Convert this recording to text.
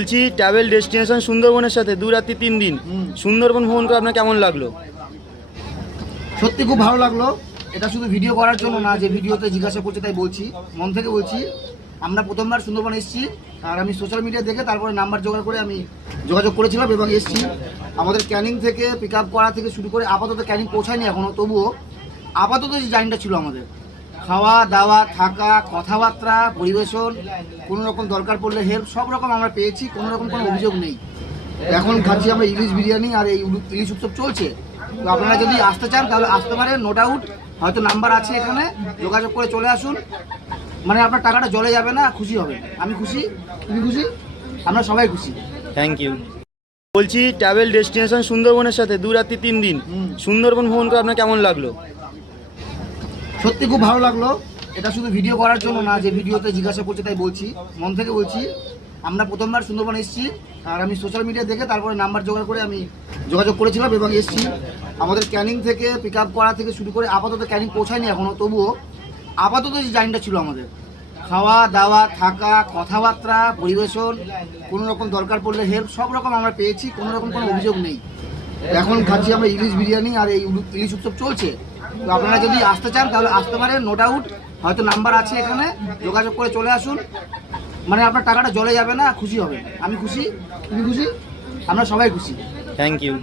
বলছি travel destination সুন্দরবনের সাথে 2 রাত্রি 3 দিন সুন্দরবন ভ্রমণ করে আপনার কেমন লাগলো? সত্যি খুব ভালো লাগলো। এটা শুধু ভিডিও করার জন্য না, যে ভিডিওতে জিজ্ঞাসা করছে তাই বলছি, মন থেকে বলছি। আমরা প্রথমবার সুন্দরবন এসেছি, আর আমি সোশ্যাল মিডিয়া দেখে তারপরে নাম্বার জোগাড় করে আমি যোগাযোগ করেছিলাম এবং এসেছি। আমাদের ক্যানিং থেকে পিক আপ করা থেকে শুরু করে আপাতত ক্যানিং পৌঁছায়নি এখনও, তবুও আপাতত যে জার্নিটা ছিল আমাদের, খাওয়া দাওয়া থাকা কথাবার্তা পরিবেশন, কোনো রকম দরকার পড়লে হেল্প, সব রকম আমরা পেয়েছি, কোনো রকম কোনো অভিযোগ নেই। এখন খাচ্ছি আমরা ইলিশ বিরিয়ানি, আর এই ইলিশ উৎসব চলছে। তো আপনারা যদি আসতে চান তাহলে আসতে পারেন, নো ডাউট। হয়তো নাম্বার আছে এখানে, যোগাযোগ করে চলে আসুন। মানে আপনার টাকাটা জলে যাবে না, খুশি হবে। আমি খুশি, তুমি খুশি, আমরা সবাই খুশি। Thank you. বলছি ট্রাভেল ডেস্টিনেশন সুন্দরবনের সাথে 2 রাত্রি 3 দিন সুন্দরবন ভ্রমণ করে আপনার কেমন লাগলো? সত্যি খুব ভালো লাগলো। এটা শুধু ভিডিও করার জন্য না, যে ভিডিওতে জিজ্ঞাসা করছে তাই বলছি, মন থেকে বলছি। আমরা প্রথমবার সুন্দরবন এসেছি, আর আমি সোশ্যাল মিডিয়া দেখে তারপরে নাম্বার জোগাড় করে আমি যোগাযোগ করেছিলাম এবং এসেছি। আমাদের ক্যানিং থেকে পিক আপ করা থেকে শুরু করে আপাতত ক্যানিং পৌঁছায়নি এখনও, তবুও আপাতত যে জার্নিটা ছিল আমাদের, খাওয়া দাওয়া থাকা কথাবার্তা পরিবেশন, কোনো রকম দরকার পড়লে হেল্প, সব রকম আমরা পেয়েছি, কোনো রকম কোনো অভিযোগ নেই। এখন খাচ্ছি আমরা ইলিশ বিরিয়ানি, আর এই ইলিশ উৎসব চলছে। তো আপনারা যদি আসতে চান তাহলে আসতে পারেন, নো ডাউট। হয়তো নাম্বার আছে এখানে, যোগাযোগ করে চলে আসুন। মানে আপনার টাকাটা জলে যাবে না, খুশি হবে। আমি খুশি, তুমি খুশি, আমরা সবাই খুশি। Thank you.